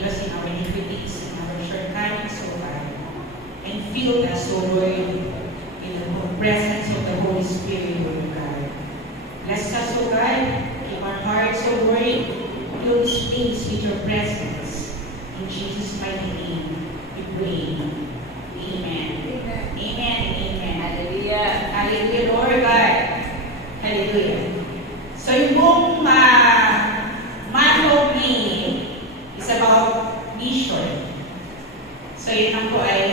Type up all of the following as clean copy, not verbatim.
forgive us in our iniquities and our shortcomings, O God, and fill us, O Lord, in the presence of the Holy Spirit, O God. Bless us, O God, keep our hearts, O Lord, fill this place with your presence. In Jesus' mighty name, we pray. Amen. Amen. Amen. Hallelujah. Hallelujah, Lord God. Hallelujah. So yung buong month of May is about mission. So yun lang po ay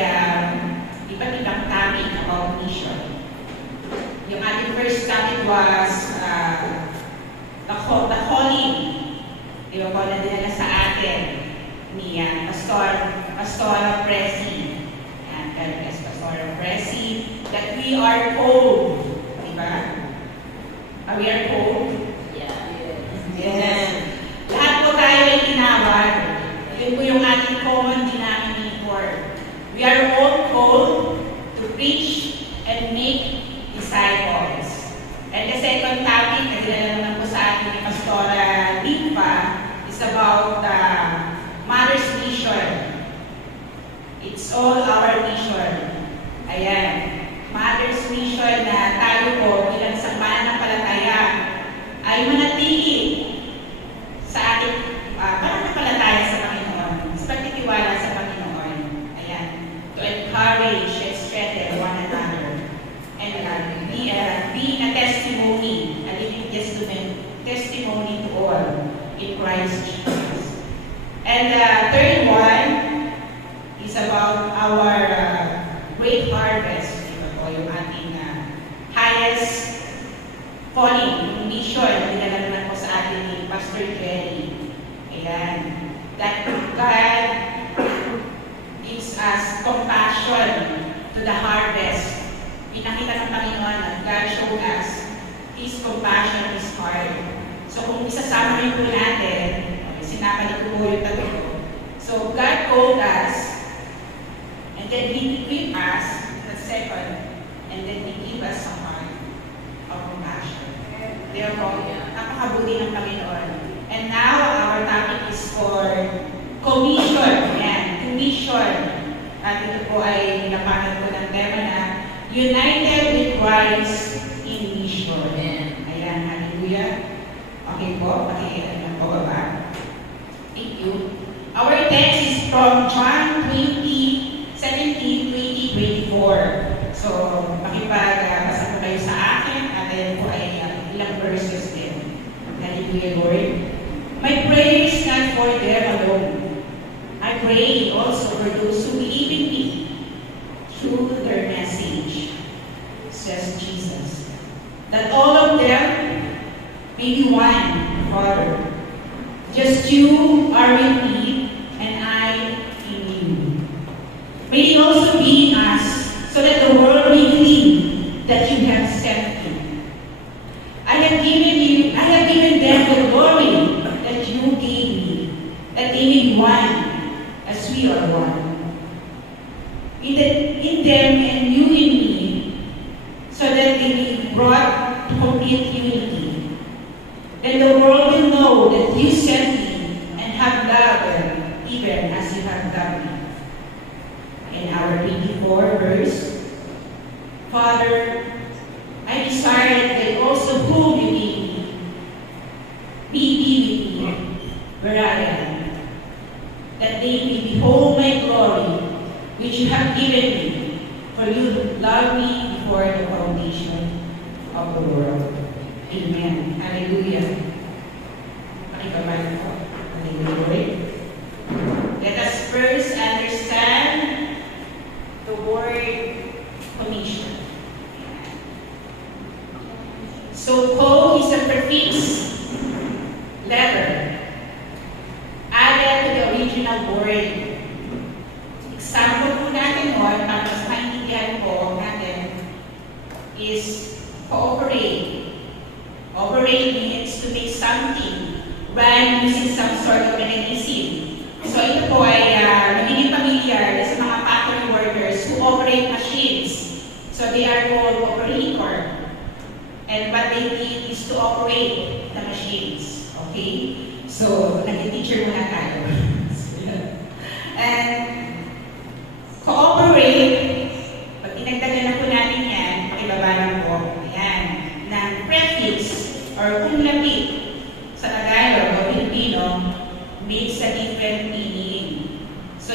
iba't ibang topic about mission. Yung ating first topic was the calling. Diba po na dinala sa atin ni Pastor Presi. God bless Pastor Presi, that we are called. Diba? We are called. Yes. Lahat po tayo ay tinawag. Yun po yung ating common denominator. We are all called to preach and make disciples. And the second topic na dinala naman po sa atin ni Pastora Limpa is about Mother's Mission. It's all our mission. Ayan. Mother's mission na tayo po bilang sa pananampalataya ay manatili sa ating pananampalataya sa Panginoon, sa pagtitiwala sa Panginoon. Ayan. To encourage and strengthen one another. And being a testimony, a living testimony to all in Christ Jesus. And the third one is about our great harvest. O yung ating highest calling, yung mission na dinala naman po sa atin ni Pastor Jerry. Ayan. That God gives us compassion to the harvest. Pinakita ng Panginoon at God showed us His compassion, His heart. So kung isasama rin po natin, sinapalik ko yung tatlo. So God called us, and then He equipped us, the second, and then He gave us a heart of compassion. Therefore, napakabuti ng Panginoon. And now, our topic is for commission. Yan, commission. At ito po ay napanag ko ng tema na United with Christ in Mission. Ayan, hallelujah. Okay po, pakikita niyo po ba? Thank you. Our text is from John 20:17-24. So, makipagbasa po kayo sa akin at then po ay ilang verses din. Hallelujah, Lord. My prayer is not for them alone. I pray also for those who believe in me through their message, says Jesus, that all of them may be one, Father. Just you are with me, and I in you. May they also be in us, so that the world may believe that you have sent me. I have given them the glory that you gave me, that they may be one, as we are one. In them and you in me, so that they may be brought to complete unity. Then the world will know that you sent me and have loved them, even as you have loved me. In our 24 verse, Father, I desire that they also whom you gave me be with me where I am, that they may behold my glory, which you have given me, for you loved me before the foundation of the world. Amen. Hallelujah. Pakikabahan po. Hallelujah. Let us first understand the word commission. So, co is a prefix letter added to the original word. Example po natin para mas maintindihan po natin is cooperate. Operate means to make something run using some sort of mechanism. So ito po ay magiging familiar sa mga factory workers who operate machines. So they are called operator. And what they need is to operate the machines. Okay? So, nag-teacher muna tayo.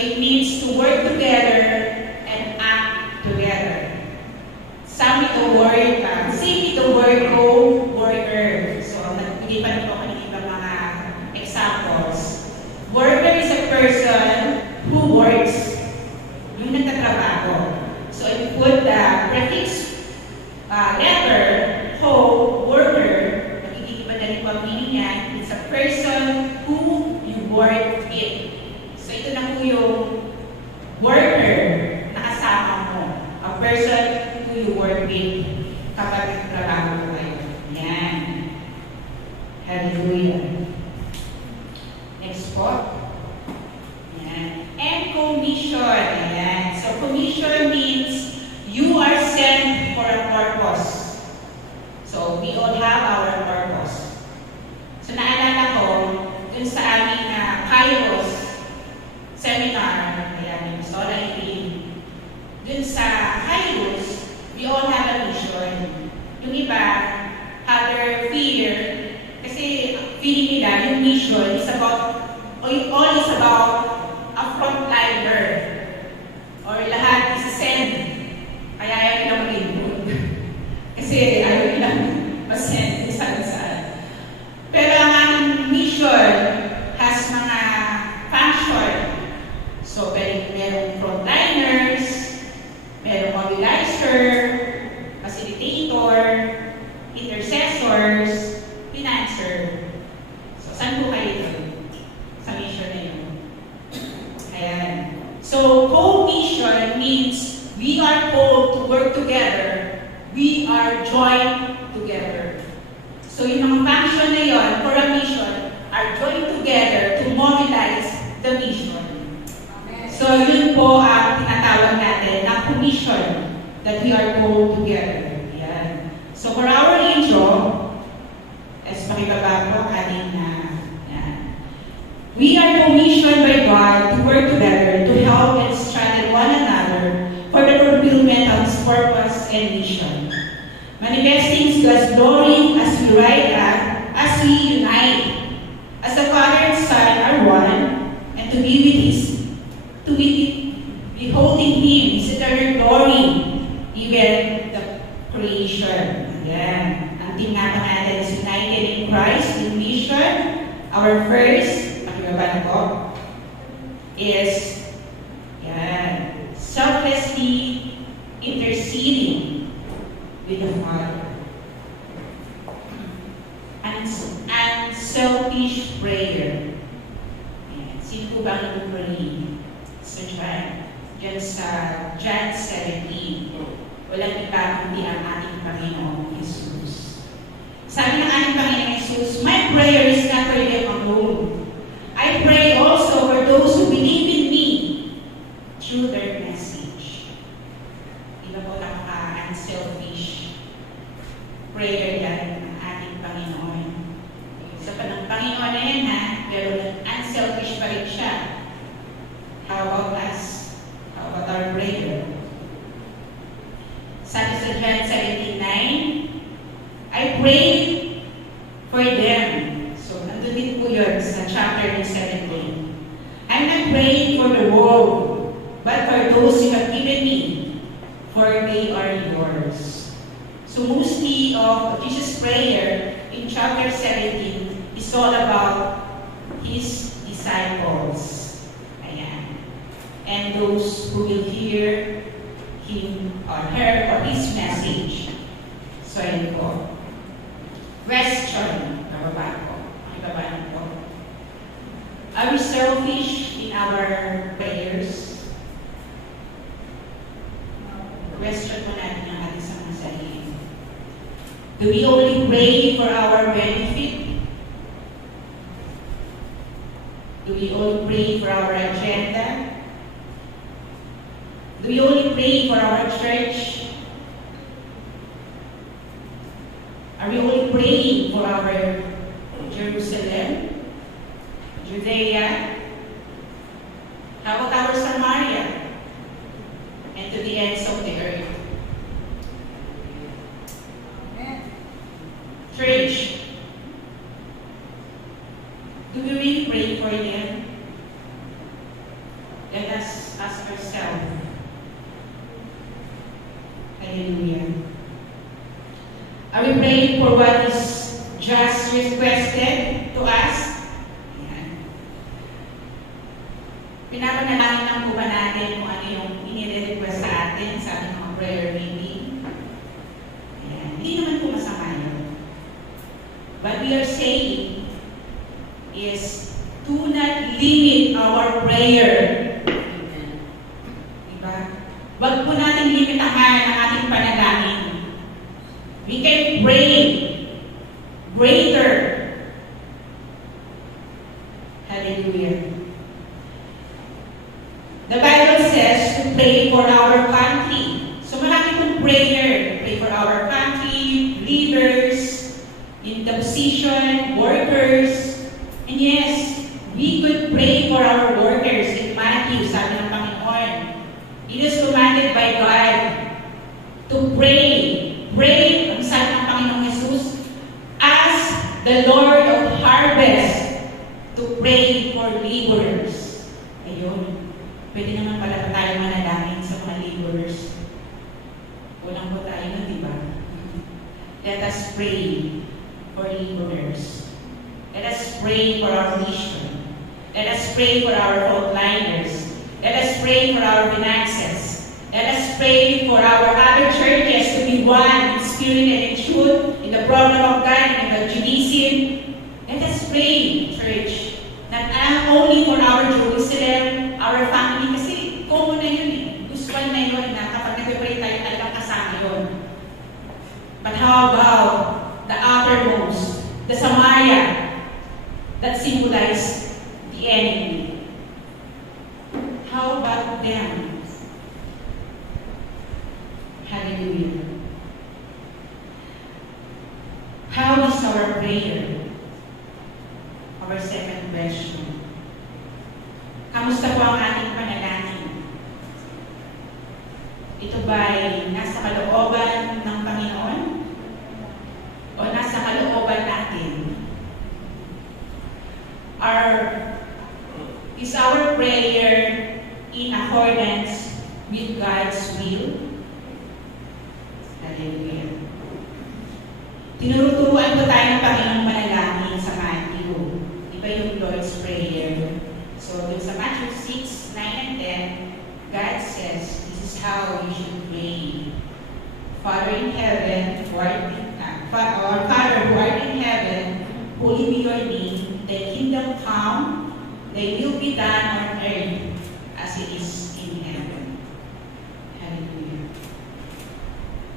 it means to work together and act together. Some with the word, same with the word co-worker. So, nagbigay pa rin po kanina ibang mga examples. Worker is a person who works. Yung nagtatrabaho. So, if you put the prefix letter, co-worker, nagiging iba na rin po ang meaning niya. It's a person who you work with. So, ito na po yung worker na kasama mo. A person who you work with kapag nagtrabaho kayo. Yan. Hallelujah. Next po. Yan. And commission. Ayan. So, commission means you are sent for a purpose. So, we all have our purpose. So, naalala ko, dun sa aming Kairos seminar, ayan, yung Sola Ibrahim, dun sa Kairos, we all have a mission. Yung iba, have their fear, kasi feeling nila, yung mission is about, all is about a frontliner, or lahat is send. Kaya ayaw nila mag-input. Kasi ayaw nila mag-send saan-saan. Pero ang aming mission has mga function. So, merong frontliners, merong mobilizer, facilitator, intercessors, financer. So, saan po kayo doon? Sa mission na yun. Ayan. So, co-mission means we are called to work together. We are joined together. So, yung mga function na yun for a mission are joined together to mobilize the mission. Amen. So, yun po ang tinatawag natin na commission that we are called together. Yan. So, for our intro, let's pakibaba po ating yan. We are commissioned by God to work together to help and strengthen one another for the fulfillment of His purpose and mission. Manifesting God's glory as we as we unite, as the Father and Son are one, and to be beholding Him, His eternal glory, even the creation. Again, ang team nga natin is united in Christ, in mission. Our first, pakibaba na po, is selflessly interceding with the Father. Unselfish prayer. Sino po ba ang nag-pray? So, John sa John 17, walang iba kundi ang ating Panginoong Jesus. Sabi ng ating Panginoong Jesus, my prayer is not for them alone. I pray also for those who believe in me through their message. Iba po lang unselfish prayer yan ng ating Panginoon. Sa panang Panginoon na yan pero unselfish pa rin siya. How about us? How about our prayer? Sabi sa John 17:9, I pray for them. So, nandun din po yun sa chapter 17. I'm not praying for the world, but for those you have given me, for they are yours. So, mostly of Jesus' prayer in chapter 17 is all about His disciples. Ayan. And those who will hear him or her for His message. So, yun po. Question. Bababa po. Ibaba po. Are we selfish in our prayers? Question po natin ang ating sa mga sarili. Do we only pray for our benefit? Do we only pray for our agenda? Do we only pray for our church? Are we only praying for our Jerusalem, Judea? How about our Samaria? And to the ends of the earth? Church, do we really pray for them? Let us ask ourselves. Hallelujah. Are we praying for what is just requested to us? Ayan. Pinapanalangin lang po ba natin kung ano yung inire-request sa atin sa ating mga prayer meeting? Ayan. Hindi naman po masama yun. What we are saying is, do not limit our prayer. Amen. Diba? Wag po natin limitahan ang ating panalangin. We can pray greater. Hallelujah. The Bible says to pray for our country. So marami pong prayer. Pray for our country, leaders, in the position, workers. And yes, we could pray for our workers in Matthew, sabi ng Panginoon. It is commanded by God to pray. Pray, ang sabi ng Panginoong Jesus, ask the Lord of harvest to pray for laborers. Ayun. Pwede naman pala tayo manalangin sa mga laborers. Unang po tayo na, di ba? Let us pray for laborers. Let us pray for our mission. Let us pray for our frontliners. Let us pray for our finances. Let us pray for our other churches to be one in spirit and in truth, in the program of God and in the Judaism. Let us pray, church, not only for our Jerusalem, our family, kasi common na yun eh. Gustuan na yun na kapag nag-pray tayo talagang kasama yun. But how about the outermost, the Samaria, that symbolize the enemy? How about them? Hallelujah. How is our prayer? Our second question. Kamusta po ang ating panalangin? Ito ba'y nasa kalooban ng Panginoon? O nasa kalooban natin? Is our prayer in accordance with God's will? Hallelujah. Tinurutuan po tayo ng Panginoong manalangin sa Matthew. Iba yung Lord's Prayer. So, dun sa Matthew 6, 9 and 10, God says, this is how you should pray. Father in heaven, our Father who art in heaven, holy be your name, thy kingdom come, thy will be done on earth as it is in heaven. Hallelujah.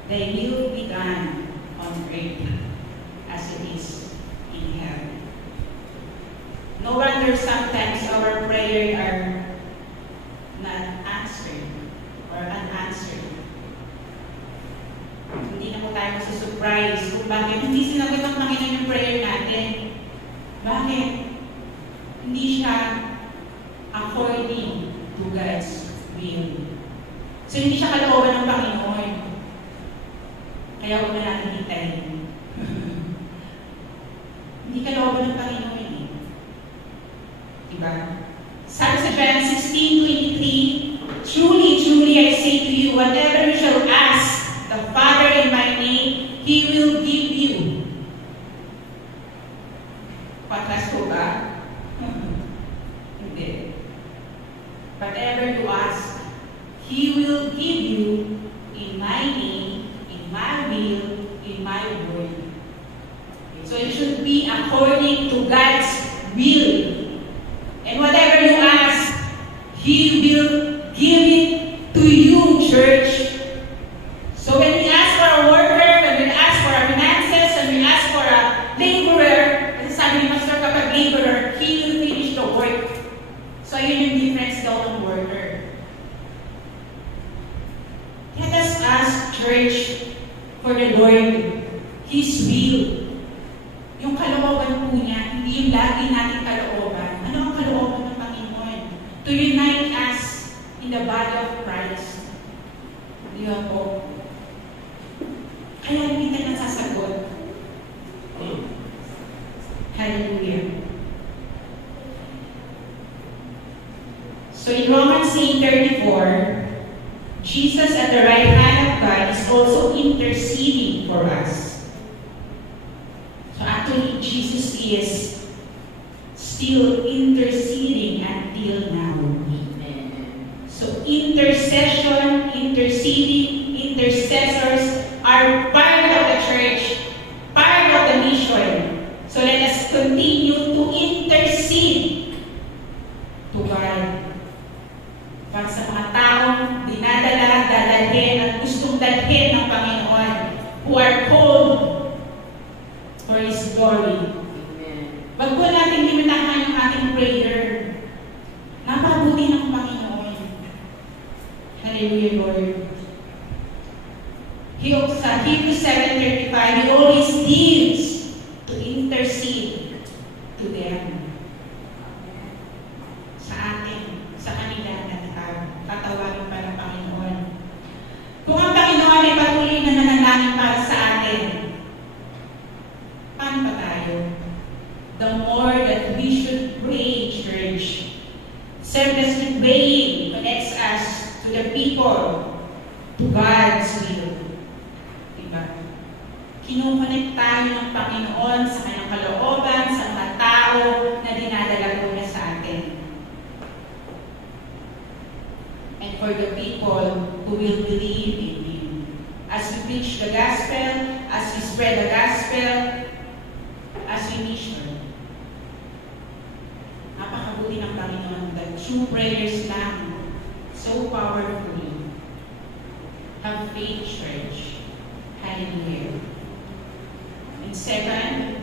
Thy will be done on earth as it is in heaven. No wonder sometimes our prayers are not answered or unanswered. Hindi na po tayo masusurprise kung bakit hindi sinagot ng Panginoon yung prayer natin. Bakit? Hindi siya according to God's will. So hindi siya kalooban ng Panginoon. Kaya huwag na natin hintayin. Hindi kalooban ng Panginoon eh. Diba? Sabi sa John 16:23, truly, truly I say to you, whatever you shall ask the Father in my name, He will give you. Patras ko ba? Hindi. Whatever you ask, He will give you in my name, in my will, in my word. So it should be according to God's will. And whatever you ask, He will give it to you, church. So when we ask for a worker, when we ask for our finances, when we ask for a laborer, kasi sabi ni Pastor, kapag laborer, he will finish the work. So yun yung difference daw ng worker. Let us ask, church, for the Lord, His will. Yung kalooban po niya, hindi yung lagi natin kalooban. Ano ang kalooban ng Panginoon? To unite us in the body of Christ. Di ba po? Kaya hindi tayo nasasagot. Hallelujah. So in Romans saying 34, Jesus at the right hand of God is also interceding for us. So actually, Jesus is still interceding until now. Amen. So intercession, interceding, intercessors are part of the church, part of the mission. So let us continue to intercede to God. Para sa mga taong dinadala, dadalhin at gustong dalhin ng Panginoon who are called for His glory. Amen. Wag po natin limitahan yung ating prayer. Napakabuti ng Panginoon. Hallelujah, Lord. Sa Hebrews 7:35, He always gives to intercede to them. Sa kanila na tatawagin pa ng Panginoon. Kung ang Panginoon ay patuloy na nananangin para sa atin, paano pa tayo? The more that we should pray, church. Selflessly praying connects us to the people, to God's will. Diba? Kinukonect tayo ng Panginoon sa kanyang kalooban, sa mga tao na dinadala po niya sa atin. And for the people who will believe in Him. As we preach the gospel, as we spread the gospel, as we mission. Napakabuti ng Panginoon that true prayers lang, so powerful. Have faith, church. Hallelujah. And second,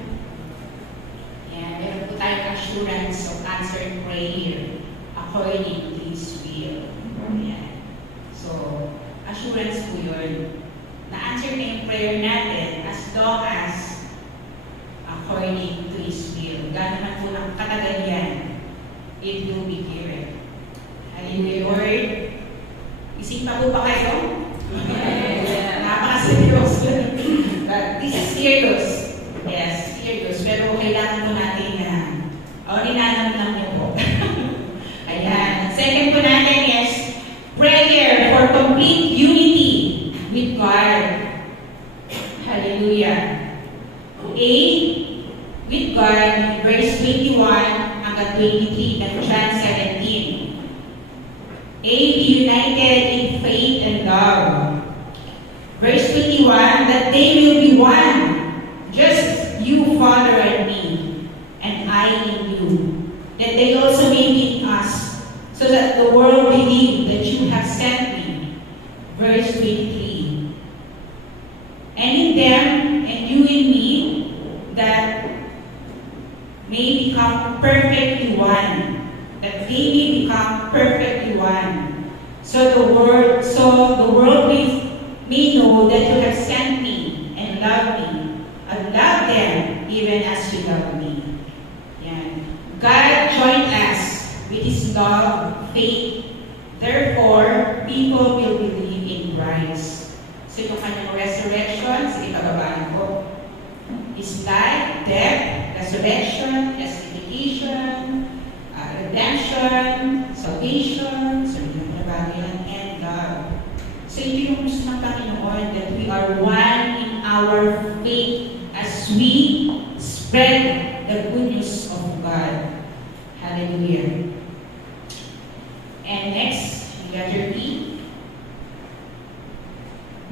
meron po tayong assurance of answered prayer according to His will. Ayan. So, assurance po yun. Na-answer na yung prayer natin as long as according to His will. Gano'n man po ng katagal yan, it will be given. Hallelujah, Lord. Isip pa po ba kayo? Amen. Napaka-serious. But this is serious. Yes, serious. Pero kailangan po natin na ninanam lang niyo po. Ayan. Second po natin is prayer for complete unity with God. Hallelujah. A, with God, verse 21 hanggang 23 ng John 17. A, be united in faith and love. Verse 21, that they will be one, just you, Father, and me, and I in you, that they also may be in us, so that the world believe that you have sent me. Verse 23, and in them, and you in me, that may become perfectly one, that they may become perfectly one, so the world may know that you have sent me and love them even as you love me. Yan. God joined us with His love, faith. Therefore, people will believe in Christ. So yung kanyang resurrection, sige pababaan ko. His life, death, resurrection, justification, redemption, salvation, so yung mga bagay yan, and love. So ito yung gusto ng Panginoon, that we are one in our faith as we spread the good news of God. Hallelujah. And next, letter E.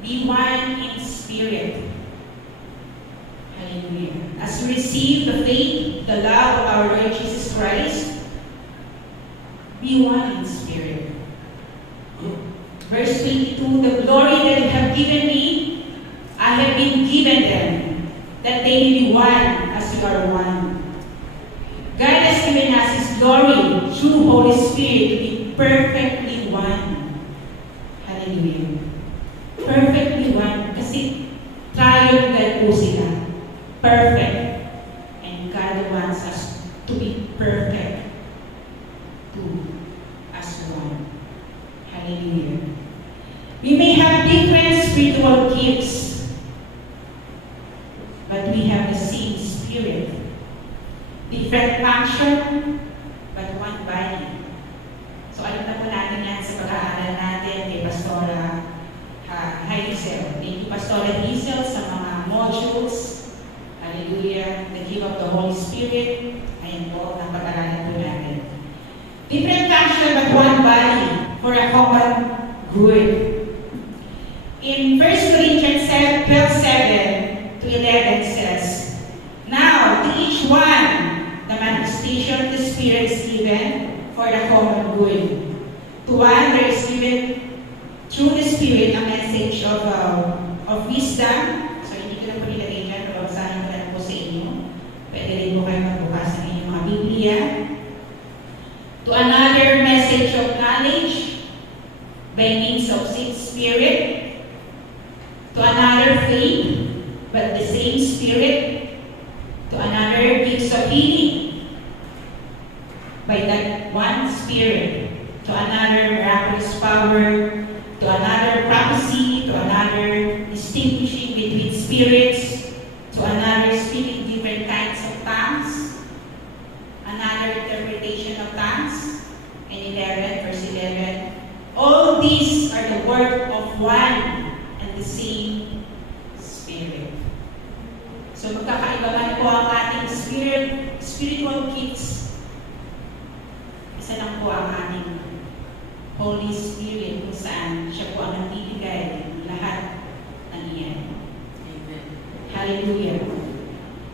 Be one in spirit. Hallelujah. As we receive the faith, the love of our Lord Jesus Christ, be one in spirit. Verse 22, the glory that you have given me, I have been given them, that they may be one as you are one. God has given us His glory through Holy Spirit to be perfectly one. Hallelujah. Perfectly one. Kasi triune po sila. Perfect. And God wants us to be perfect. Two as one. Hallelujah. We may have different spiritual gifts, but we have the same Spirit. Different function, but one body. So alam na po natin yan Pastora Hazel. Thank you, Pastora Hazel, sa mga modules. Hallelujah. The gift of the Holy Spirit. Ayan po, napag-aralan po natin. Different function but one body for a common good. In 1 Corinthians 12:7 to 11 says, now, to each one, the manifestation of the Spirit is given for the common good. To one, there is given through the Spirit a message of wisdom. So, hindi ko na po nilagay dyan, pero basahin ko na po sa inyo. Pwede rin po kayo magbukas ng inyong mga Biblia. To another, message of knowledge by means of Spirit. To another, faith, but the same Spirit. To another, gifts of healing by that one Spirit. To another, miraculous power. To another, prophecy. To another, distinguishing between spirits. To another, speaking different kinds of tongues. Another, interpretation of tongues. And 11, verse 11. All these are the work of one and the same Spirit. So magkakaiba man po ang ating spiritual gifts. Isa lang po ang ating Holy Spirit kung saan siya po ang nagbibigay ng lahat ng iyan. Amen. Hallelujah.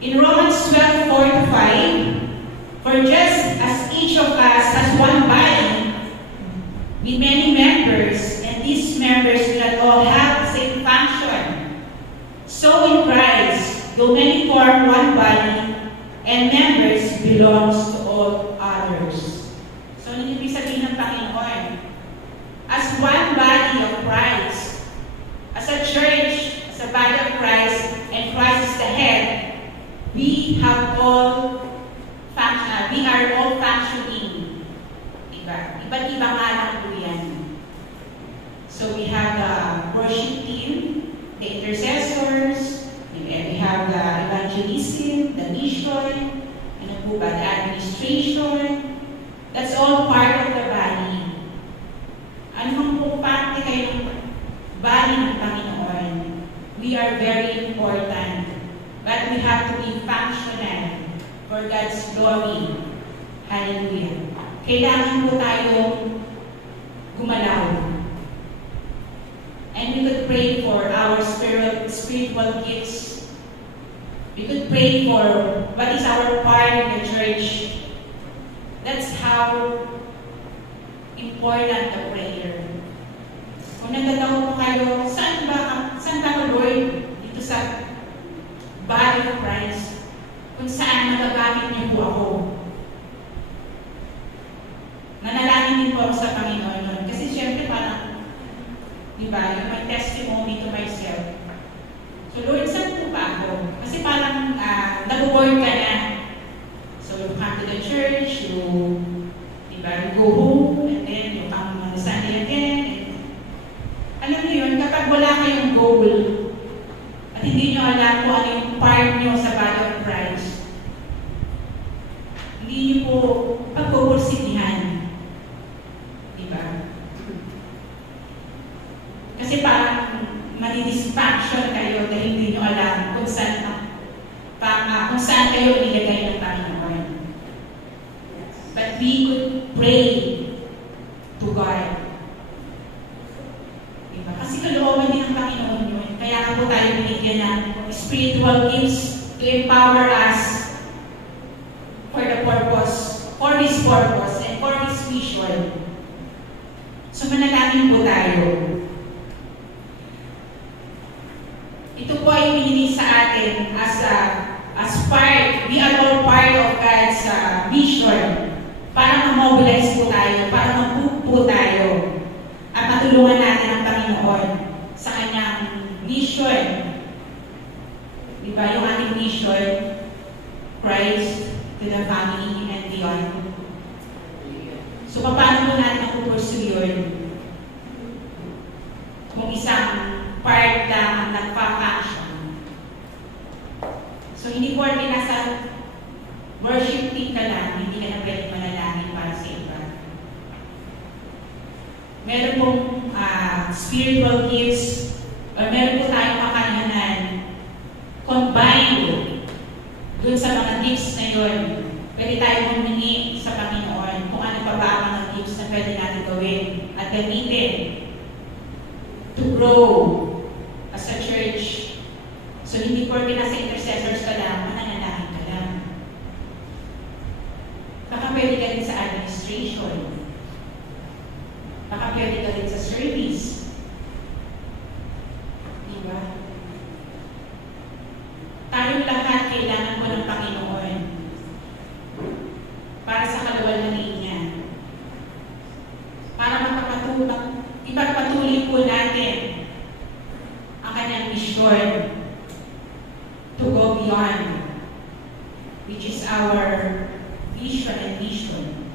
In Romans 12:4-5, for just as each of us has one body with many members, and these members do not all have the same function, so in Christ, though many form one body, and members belongs to all others. So, ano ibig sabihin ng Panginoon? As one body of Christ, as a church, as a body of Christ, and Christ is the head, we are all functioning. Iba't ibang alam po yan. So, we have the worship team, the intercessors, we have the evangelism, the mission, the administration. That's all part of the body. Anong po parte kayo ng body ng Panginoon? We are very important, but we have to be functional for God's glory. Hallelujah. Kailangan po tayong gumalaw. And we could pray for our spiritual gifts. We could pray for what is our part in the church. That's how important the prayer. Kung nagtatanong po kayo, saan ka Lord? Dito sa body of Christ. Kung saan magagamit niyo po ako. Nanalangin din po ako sa Panginoon nun. Kasi syempre parang, di ba, yung my testimony to myself. So Lord, saan po ba ako? Kasi parang nag-work ka na. So you come to the church, you go home, and then you come on Sunday again. And, alam niyo yun, kapag wala kayong goal, at hindi nyo alam kung ano yung part nyo sa body of Christ, hindi nyo po pagpupursidihan. Diba? Kasi parang madidistraction kayo dahil hindi nyo alam kung saan kayo nilagay ng Panginoon. But we could pray to God. Diba? Kasi kalooban din ng Panginoon yun. Kaya nga po tayo binigyan ng spiritual gifts to empower us for the purpose, for His purpose, and for His mission. So manalangin po tayo. Ito po ay binigay sa atin as part, we are all part of God's mission. Para ma-mobilize po tayo, para mag-book po tayo, at matulungan natin ang Panginoon sa kanyang mission. Diba yung ating mission, Christ to the family and beyond. So, paano po natin mapupursue yun? Kung isang part lang ang nagpa-function. So, hindi po rin nasa worship team ka lang, hindi ka na pwede manalangin para sa iba. Meron pong spiritual gifts, or meron po tayong kakayanan, combined dun sa mga gifts na yun, pwede tayo humingi sa Panginoon kung ano pa ba ang mga gifts na pwede natin gawin at gamitin to grow as a church. So, hindi porke nasa intercessors ka lang, mananalangin ka lang. Baka pwede ka rin sa administration. Baka pwede ka rin sa service. Diba? Tayong lahat kailangan ko ng Panginoon para sa kaluwalhatian niya. Para ipagpatuloy po natin ang kanyang mission to go beyond, which is our vision and mission.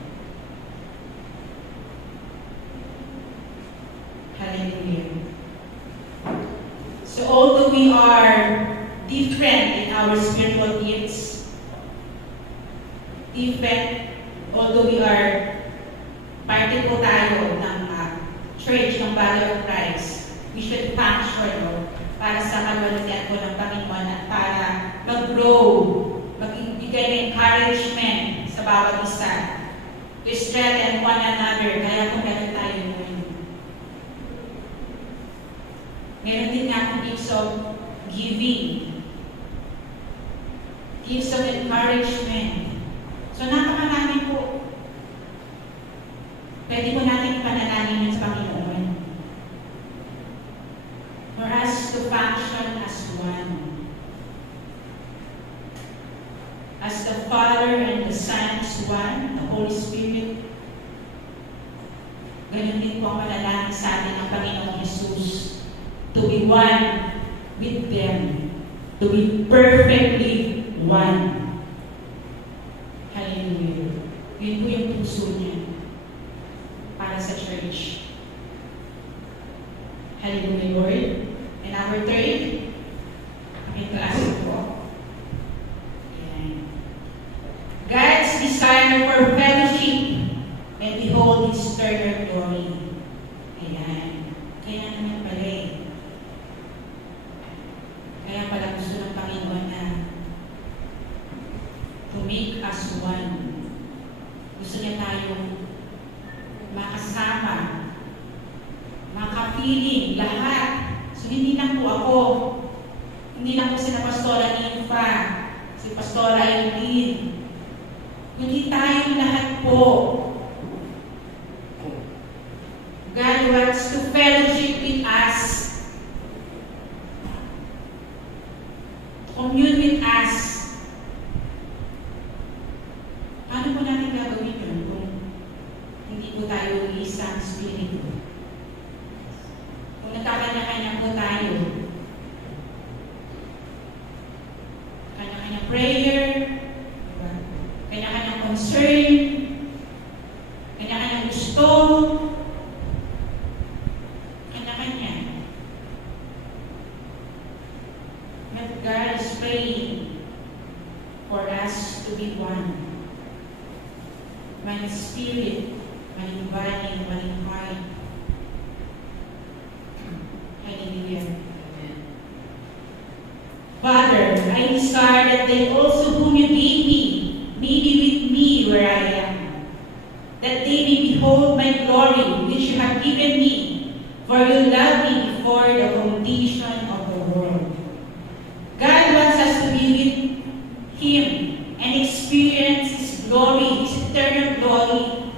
Hallelujah. So although we are different in our spiritual gifts, different, although we are parte po tayo ng church, ng body of Christ, we should function para sa kaluwalhatian po ng Panginoon at para mag-grow, magbigay ng encouragement sa bawat isa, to strengthen one another. Kaya kung meron tayo yun. Meron din nga akong gifts of giving, gifts of encouragement. So napakarami po. Pwede po natin panalangin sa Panginoon for us to function as one. As the Father and the Son is one, the Holy Spirit, ganun din po ang panalangin sa atin ng Panginoong Jesus, to be one with them, to be perfectly one. Hallelujah. Yun po yung puso niya para sa church. Hallelujah, Lord. And our third, aking klase po. Ayan. God's desire for fellowship and behold His eternal glory. Ayan. Kaya naman pala eh. Kaya pala gusto ng Panginoon na to make us one. Gusto niya tayong makasama, makapiling, lahat. So, hindi lang po ako. Hindi lang po si Pastora Ninfa, si Pastora Eileen. Kundi tayong lahat po. God wants to fellowship with us, to commune with us. Paano po natin gagawin yun kung hindi po tayo isang spirito? Kung nagkakanya-kanya po tayo, kanya-kanya prayer, kanya-kanya concern, kanya-kanya gusto, kanya-kanya. But God is praying for us to be one. One spirit, one body, one heart. Hallelujah. Father, I desire that they also whom you gave me may be with me where I am, that they may behold my glory which you have given me, for you loved me before the foundation of the world. God wants us to be with Him and experience His glory, His eternal glory.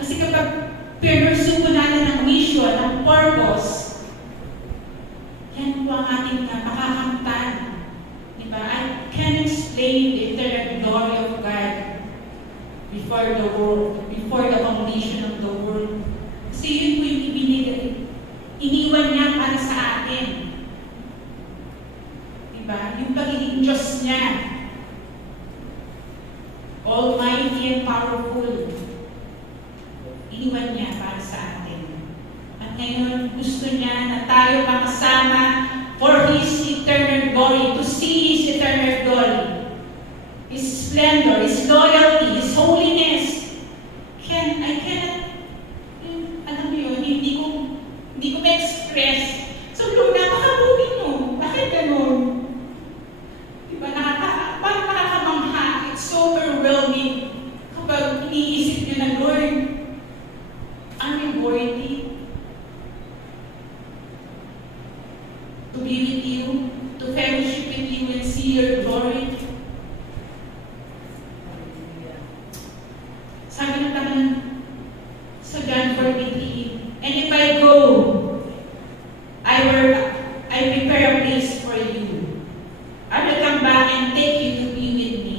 Kasi kapag pinursue natin ang mission, ang purpose, yan po ang ating makakamtan. Diba? I can't explain the eternal glory of God before the world, before the foundation of the world. Kasi yun po yung ibinigay. Iniwan niya para sa atin. Diba? Yung pagiging Diyos niya, almighty and powerful, iniwan niya para sa atin. At ngayon, gusto niya na tayo makasama for His eternal glory, to see His eternal glory, His splendor, His loyalty, His holiness. I cannot, alam mo yun, hindi ko So John 4:18, and if I go, I prepare a place for you. I will come back and take you to be with me,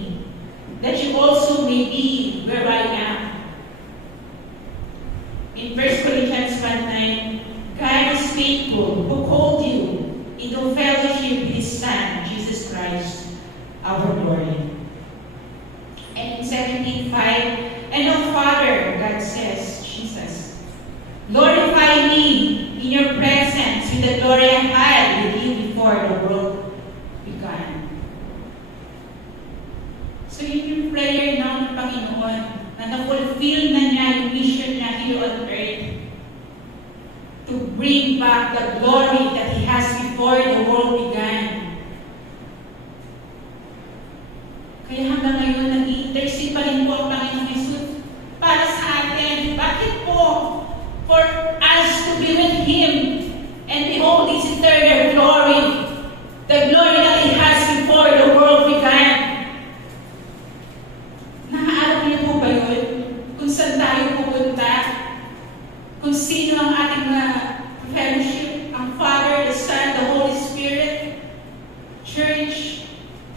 that you also may be where I am. In 1 Corinthians 1:9, God is faithful, who called you into fellowship with His Son, Jesus Christ, our Lord. And in 17:5, and oh Father, God says, Jesus, glorify me in your presence with the glory I had with you before the world began. So yung prayer now ng Panginoon, na na-fulfill na niya yung mission niya here on earth to bring back the glory that He has before the world began. Kaya hanggang ngayon, nag-i-intercede pa rin po ang Panginoon Jesus para sa atin. Bakit po? For us to be with Him and behold His eternal glory, the glory that He has before the world began. Nakaalam niyo po ba yun? Kung saan tayo pupunta? Kung sino ang ating fellowship, ang Father, the Son, the Holy Spirit, Church,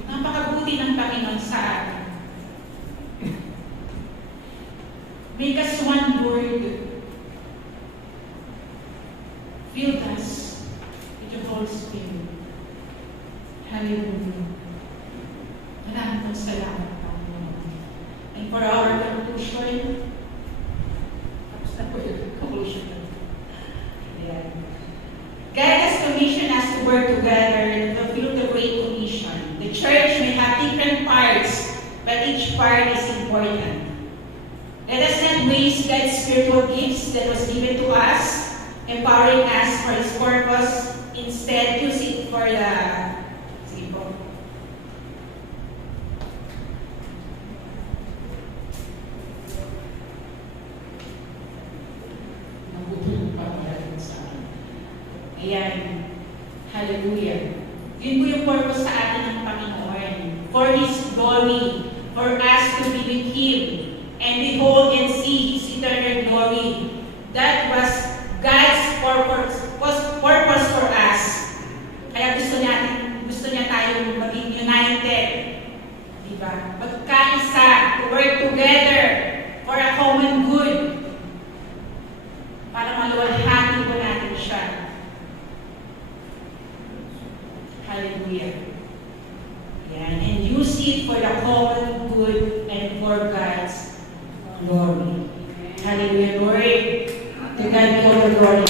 napakabuti ng Panginoon sa atin. Make us one word. Fill us with your Holy Spirit. Hallelujah. Maraming pong salamat, Panginoon. And for our conclusion, tapos na po yung conclusion. God has commissioned us to work together to fulfill the Great Commission. The church may have different parts, but each part is important. Let us not waste God's spiritual gifts that was given to us, empowering us for His purpose. Instead, use it for the Ayan. Hallelujah. Yun po yung purpose sa atin ng Panginoon. For His glory, for us to be with Him, and behold and see His eternal glory. That was God's purpose for us. Kaya gusto niya tayo maging united. Diba? Magkaisa, to work together for a common good. Para maluwalhati po natin siya. Hallelujah. Yan. And use it for the common good and for God's glory. Hallelujah, Lord. To God be all the glory.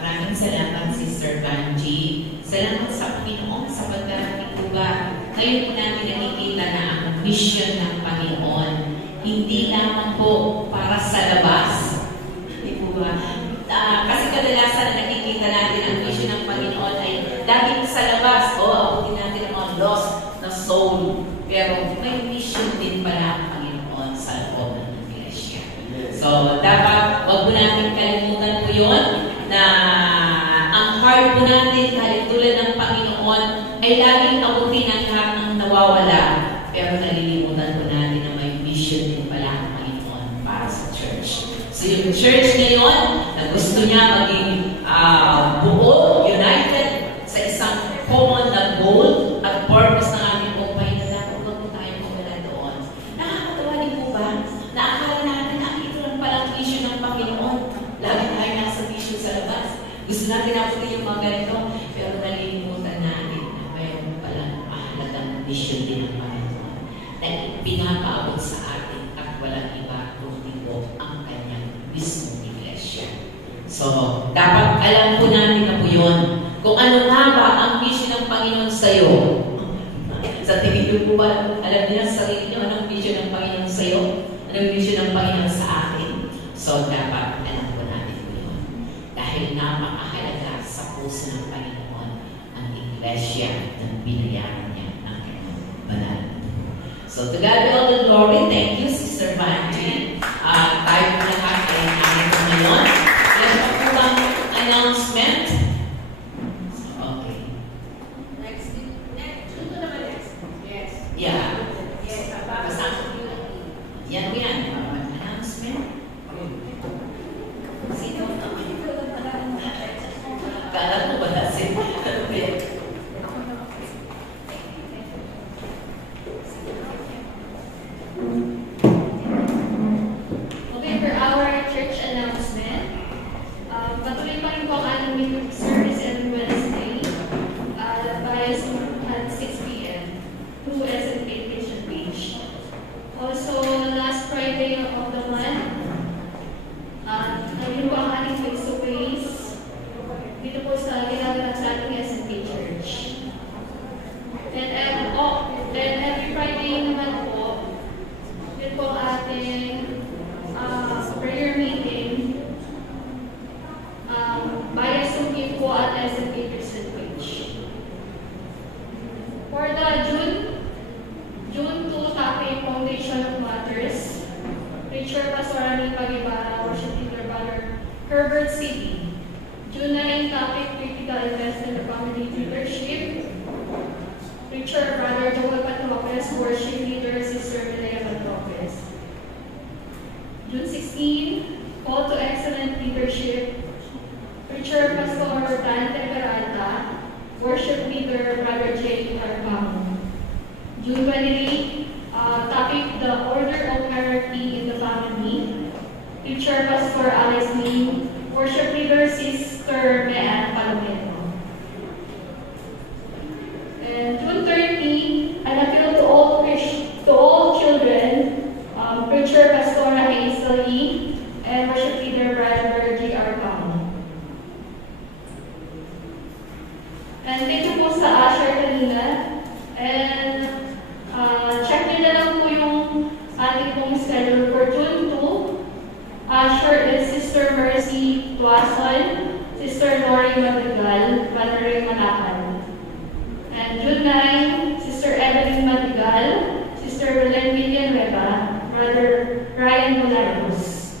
Maraming salamat, Sister Banji. Salamat sa Panginoon sa pagdarating po ba. Ngayon po natin nakikita na ang mission ng Panginoon. Hindi lamang po para sa labas. Hindi po ba? Kasi kadalasan na nakikita natin ang mission ng Panginoon ay laging sa labas. Abutin natin ang mga lost na soul. Pero may mission din pala ang Panginoon sa loob ng Iglesia. So, dapat wag po natin kalimutan po yun na ang heart po natin, kahit tulad ng Panginoon, ay laging abutin ang lahat ng nawawala. Pero nalilimutan po natin na may mission din pala ang Panginoon para sa church. So yung church ngayon, na gusto niya maging buo, united, sa isang common na goal at purpose ng ating pong Panginoon, huwag po tayo mawala doon. Nakakatawa din po ba? Naakala natin na ito lang palang mission ng Panginoon. Lagi tayo nasa mission sa labas. Gusto natin naputin yung mga ganito, pero nalilimutan natin na mayroon palang mahalagang mission din ng Panginoon na pinapaabot sa atin at walang iba kundi po ang kanyang mismong Iglesia. So, dapat alam po natin na po yun. Kung ano nga ba ang mission ng Panginoon sa iyo. Sa tingin niyo po ba, alam niyo sa sarili niyo anong mission ng Panginoon sa iyo? Anong mission ng Panginoon sa atin? So, dapat alam po natin po yun. Dahil napakahalaga sa puso ng Panginoon ang Iglesia ng binayaran niya ng kanyang banal. So, to God be all the glory. Thank you, Sister Vanji. Tayo po lahat ay Herbert C. June 9, topic, critical investment of family leadership. Preacher, Brother Joel Patropes, worship leader, Sister Milea Patropes. June 16, call to excellent leadership. Preacher, Pastor Dante Peralta, worship leader, Brother J. Arcamo. June 23, topic, the order of hierarchy in the family. Preacher, Pastor Alex Lee, worship leader, Sister Mean Palomero. And June 30, an appeal to all children, preacher Pastora Hazel Lee, and worship leader Brother J.R. Pang. And thank you po sa Asher kanina. And check nyo na lang po yung ating pong schedule for June 2. Asher is Sister Mercy Tuason, Sister Lori Madigal, Brother Ray Manapan. And June 9, Sister Evelyn Madigal, Sister Roland Villanueva, Brother Ryan Mularos.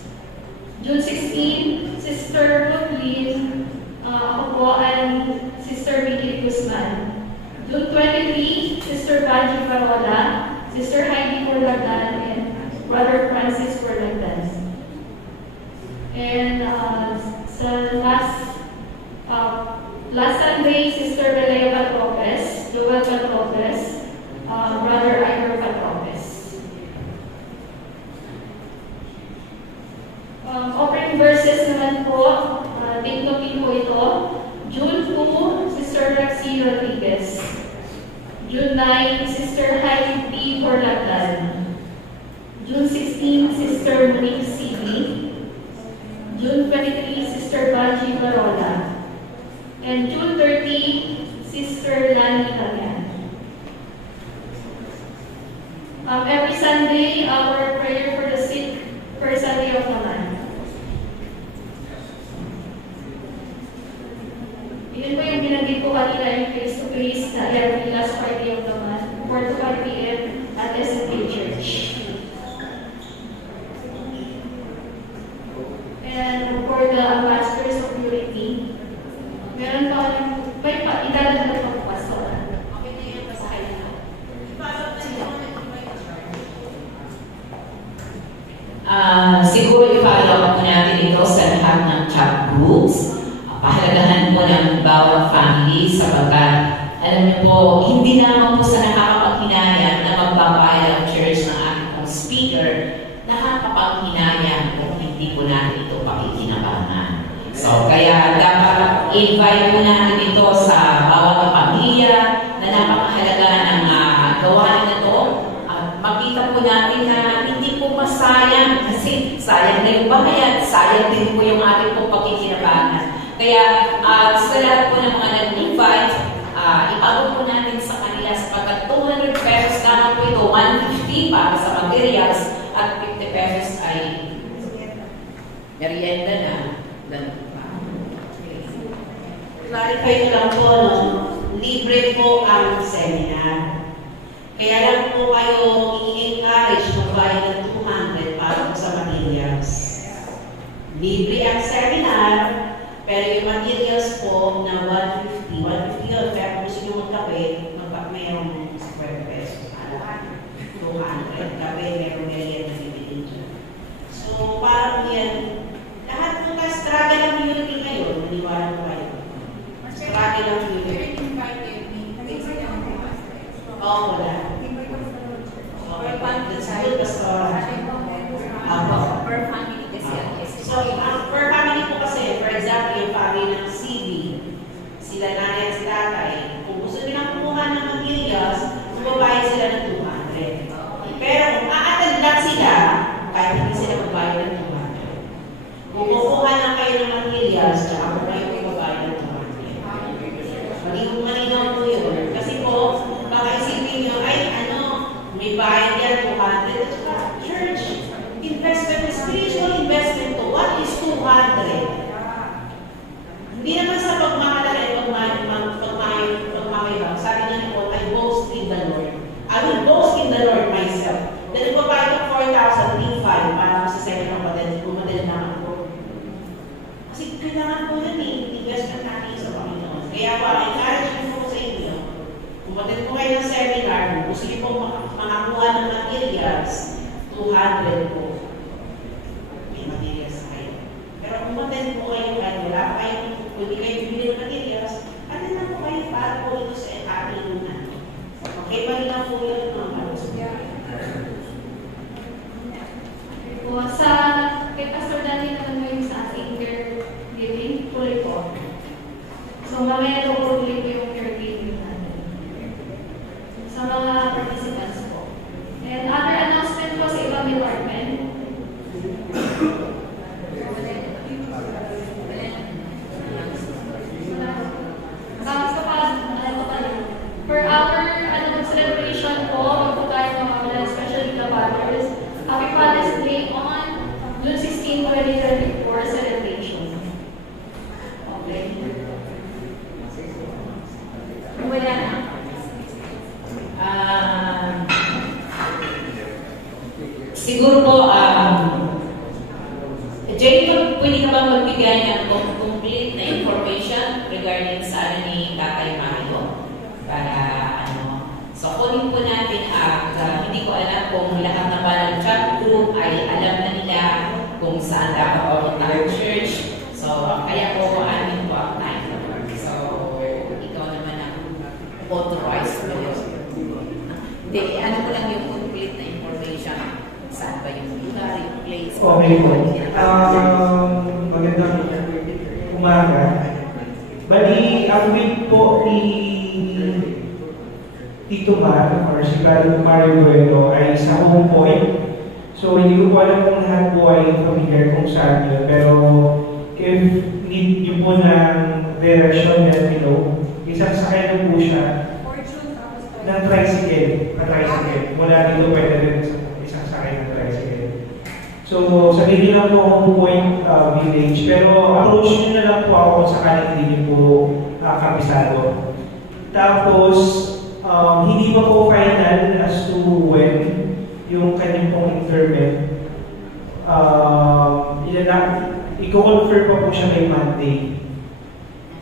June 16, Sister Brooklyn, ako po, and Sister Vicky Guzman. June 23, Sister Baji Parola, Sister Heidi Corlagdan, and Brother Francis Corlagdan. And sa last Sunday, Sister Belea Patropes, Joel Patropes, Brother Igor Patropes. Opening verses naman po, tingnan po ito. June 2, Sister Roxy Rodriguez. June 9, Sister Heidi P. Corlagdan. June 16, Sister Monique C. June 23, Sister Baji Barola. And June 30, Sister Lani Talian. Every Sunday, our prayer for the sick, first Sunday of the month. Yun po yung binanggit ko kanina yung face-to-face na every last Friday of the month, 4 to 5 p.m. at SNK Church. And for the ambassadors of Purity, meron pa may idadagdag pa po, Pastor. Okay na yung pasahay na. Siguro i-follow up natin ito sa lahat ng chat groups. Pahalagahan po ng bawat family sapagkat alam niyo po, hindi naman po sa nakakapaghinayang na magpapayag ang church ng ating speaker, nakakapaghinayang kung hindi po natin ito pakikinabangan. So, kaya dapat invite po natin ito sa bawat pamilya na napakahalaga ng gawain na ito. At makita po natin na hindi po masayang kasi sayang na yung bahayan, sayang din po yung ating pong pakikinabangan. Kaya sa lahat po ng mga nag-invite, ipagod po natin sa kanila sapagkat 200 pesos naman po ito, 150 para sa materials at 50 pesos ay merienda na. Clarify ko lang po, no? Libre po ang seminar. Kaya lang po kayo i-encourage magbayad ng 200 para po sa materials. Libre ang seminar, pero yung materials po na 150 yun. Kaya kung gusto nyo magkape, mayroong 50 pesos. 200. Kape, mayroong merienda na bibili dyan. So, parang yan, lahat po ka struggle ang unity kayo. Naniwala po kayo. Struggle ang unity. Oo, wala. Okay, that's good, Pastor. Per family kasi. So, per family po kasi, for example, yung family ng CB, sila nanay at tatay, kung gusto nilang kumuha ng materials, magbabayad sila ng 200. Pero kung a-attend lang sila, kahit hindi sila magbayad ng 200. Kung kukuha lang kayo ng materials, tsaka kung kayo magbabayad ng 200. Malinaw po yun. Kasi po, baka isipin nyo, ay may bayad yan, 200. At saka, church, investment, spiritual investment to, what is 200? Hindi naman sa pagmamalaki, pagmamayabang. Sabi nga ni Paul, I boast in the Lord. I will boast in the Lord myself. Dahil ko bayad ng 4,000, 3,500 para sa second kapatid, kung madali naman po. kailangan po yun investment natin sa Panginoon. Kaya po, encourage po sa inyo. Kumatin po kayo ng seminar, gusto niyo po makakuha ng materials, 200 po. May materials na kayo. Pero kumatin po kayo kahit wala pa kayo, hindi kayo bibili ng materials, ano na po kayo para po ito sa ating lunan. Okay, pa rin lang po yun mga kalusin. Sa kay Pastor Danny naman mo yung sa ating caregiving, tuloy po. So, mamaya daw po tuloy po yung caregiving natin. Sa mga participants po. And other announcement po sa ibang department. For our celebration po, magpo tayo mga especially the fathers. Happy Father's Day on June 16, 2034 celebration. Okay. Wala na. Siguro po, Jay, pwede ka ba magbigay ng complete na information regarding sa ni Tatay Mario? Para so kunin po natin hindi ko alam kung lahat na ba ng chat group ay alam na nila kung saan dapat pumunta ang church. So, kaya po amin po ang time. So, ikaw naman ang authorized po yun. Hindi, ano ko lang yung complete na information. Saan ba yung lugar, yung place? Okay po. Magandang umaga. Bali, ang week po ni Tito Mar or si Mario Bueno ay sa Home Point. So, hindi ko po alam kung lahat po ay familiar kung saan yun. Pero, if need nyo po ng direction yan below, isang sakay na po siya ng tricycle. Mula dito pwede rin isang sakay ng tricycle. So, sabihin lang po Home Point Village. Pero, approach nyo na lang po ako kung sakaling hindi nyo po kabisado. Tapos, hindi pa po final as to when yung kanyang pong interment. I-confirm pa po siya kay Monday.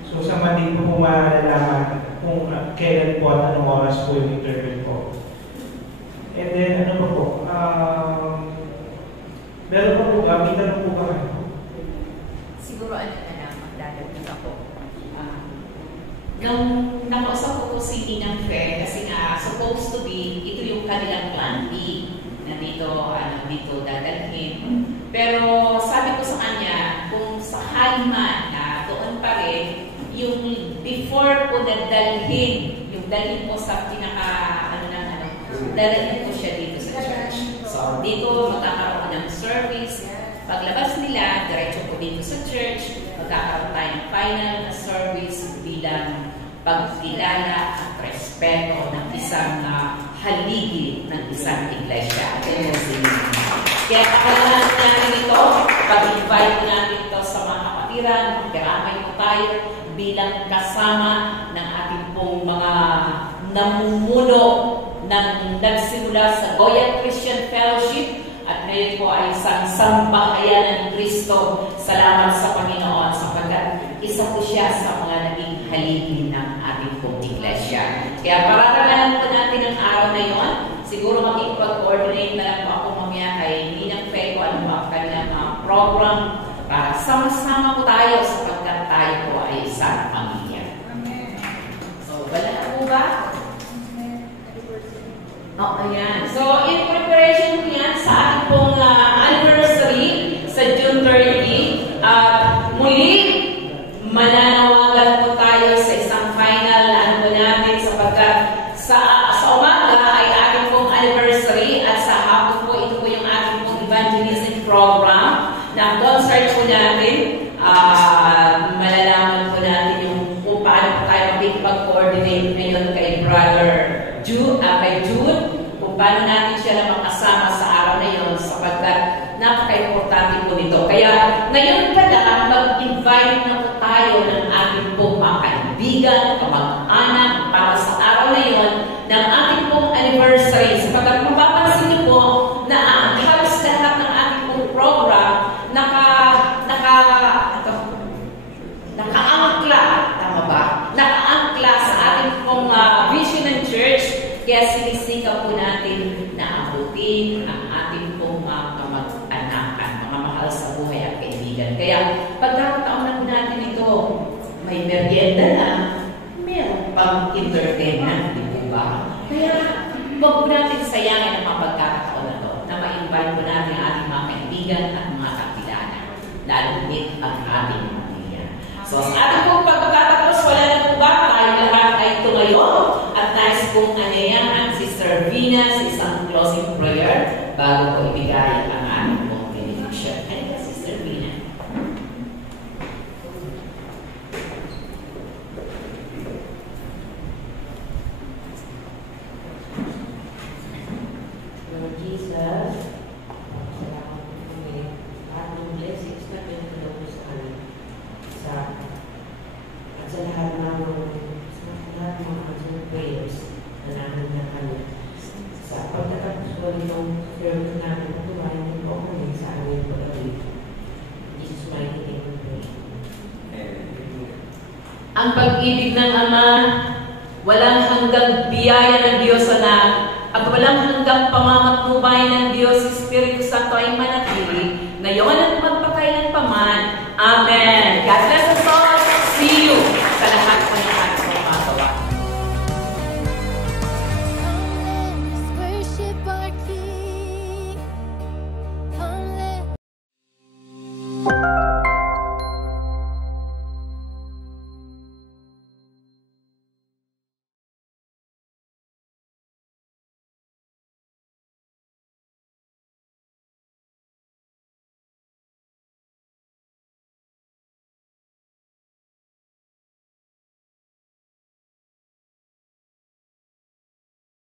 So sa Monday po malalaman kung kailan po at anong oras po yung interment po. And then ano pa po? Meron pa po ba? May tanong po ba kayo? Siguro magdadagdag ako. Nung nakausap ko si Ninang Fred, kasi nga supposed to be, ito yung kanilang plan B na dito dadalhin. Pero sabi ko sa kanya, kung sakali man na doon pa rin, yung before ko na dalhin ko sa dalhin ko siya dito sa church. So, dito magkakaroon ng service. Paglabas nila, diretso ko dito sa church, magkakaroon tayo ng final na service bilang pagkilala at respeto ng isang haligi ng isang iglesia. Kaya pakalanan natin ito, pag-invite natin ito sa mga kapatiran, magkaramay po tayo bilang kasama ng ating pong mga namumuno ng nagsimula sa Goya Christian Fellowship at ngayon po ay isang sambahayan ng Kristo. Salamat sa Panginoon sapagkat isa po siya sa mga naging haligi ng ating pong iglesia. Kaya pararalan po natin ang araw na yon. Siguro makipag-coordinate na lang po ako mamaya kay Ninang Fe kung ano ba ang kanilang program para sama-sama po tayo sapagkat tayo po ay isang pamilya. So, wala na po ba? Ayan. So, in preparation po yan sa ating pong anniversary sa June 30. Muli, mananawagan po tayo sa isang final na natin sapagkat sa umaga ay ating pong anniversary at sa hapon po ito po yung ating pong evangelism program na concert po natin. Malalaman po natin yung kung paano po tayo makipag-coordinate ngayon kay Brother Jude, kung paano natin siya na makasama sa araw na yun sapagkat napaka-importante po nito. Kaya ngayon pala mag-invite na po tayo ng ating pong mga kaibigan, kamag-anak para sa araw na yun ng ating pong anniversary. Sapagkat mapapansin niyo po na ang halos lahat ng ating pong program pagkakataon na po natin ito, may merienda na, meron pang entertainment, di po ba? Kaya, huwag po natin sayangin ang mga pagkakataon na ito, na ma-invite po natin ang ating mga kaibigan at mga kakilala, lalo din ang ating pamilya. So, sa ating pong pagkakatapos, wala na po ba? Tayo lahat ay tumayo at nais pong anayahan si Sister Vina sa isang closing prayer bago po ibigay ang ating pong benediction. Ano ka, Sister Vina? Lord Jesus, salamat po kami. Lahat ng blessings na pinagdala mo sa amin. At sa lahat ng mga answered prayers na namin na kami. Sa pagkatapos po nitong service namin, patuloy din po kami sa aming pag-awit. Jesus mighty name we pray. Ang pag-ibig ng Ama, walang hanggang biyaya ng Diyos Anak, at walang hanggang pamamatnubay ng Diyos Espiritu Santo ay manatili